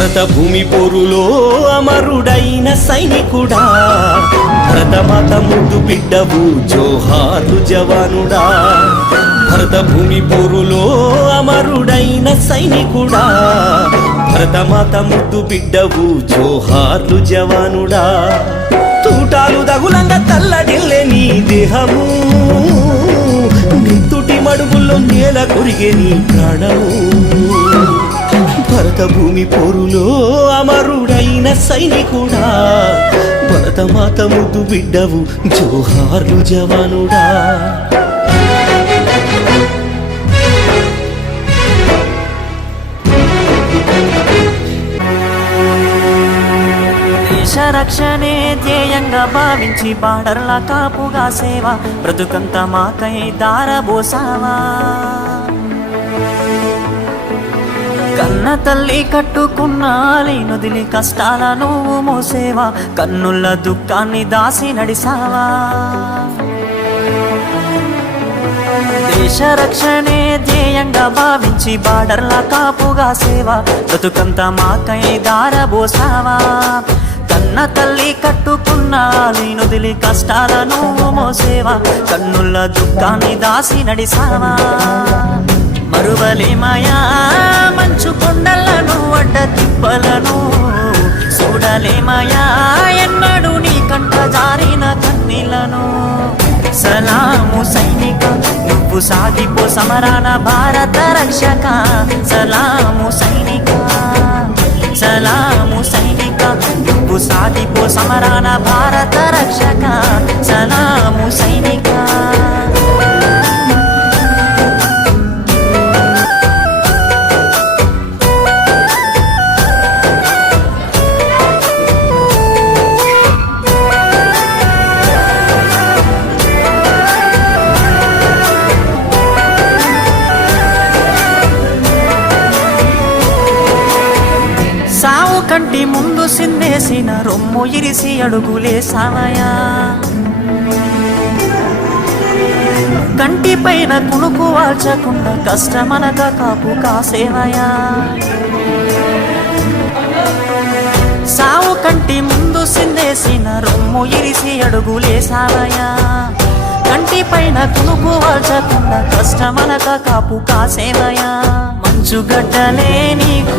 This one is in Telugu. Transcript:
భరత భూమి పోరులో అమరుడైన సైనికుడా, భరతమాత ముద్దు బిడ్డవు జోహార్లు జవానుడా. భరత భూమి పోరులో అమరుడైన సైనికుడా, భరతమాత ముద్దు బిడ్డవు జోహార్లు జవానుడా. తూటాలు దగులంగా తల్లడిల్లే నీ దేహము, నిత్తుటి మడుగుల్లో నేల కొరిగే నీ ప్రాణము. భరత భూమి పోరులో అమరుడైన సైనికుడా, భరతమాత ముద్దు బిడ్డవు జోహార్లు జవానుడా. దేశ రక్షణే ధ్యేయంగా భావించి బార్డర్ల కాపుగా సేవ బ్రతుకంత మాకై దారబోసావా. కన్న తల్లి కట్టుకున్న నొదిలి కష్టాల నువ్వు మోసేవా, కన్నుల దుఃఖాన్ని దాసి నడిసావా. దేశ రక్షణే ధ్యేయంగా భావించి బార్డర్ల కాపుగా సేవ బ్రతుకంత మాకై దారబోసావా. కన్న తల్లి కట్టుకున్న నొదిలి కష్టాల నువ్వు మోసేవా, కన్నుల దుఃఖాన్ని దాసి నడిసావా. మరువలేమయా మంచు కొండలను అడ్డ తిప్పలను, చూడలేమయా ఎన్నడూ నీ కంట జారిన కన్నీలను. సలాము సైనిక నువ్వు సాగిపో సమరాన భారత రక్షక. సలాము సైనిక, సలాము సైనిక నువ్వు సాగిపో సమరాన భారత రక్షక. సలాము సైనిక. సావు కంటి ముందు సిందేసిన రొమ్ము ఇరిసి అడుగులేసావయా. కంటి పైన కునుకు వాల్చకుండా కష్టమనక కాపు కాసేవయా. సావు కంటి ముందు సిందేసిన రొమ్ము ఇరిసి అడుగులేసావయా. కంటి పైన కునుకు వాల్చకుండా కష్టమనక కాపు కాసేవయా. మంచుగడ్డలే నీకు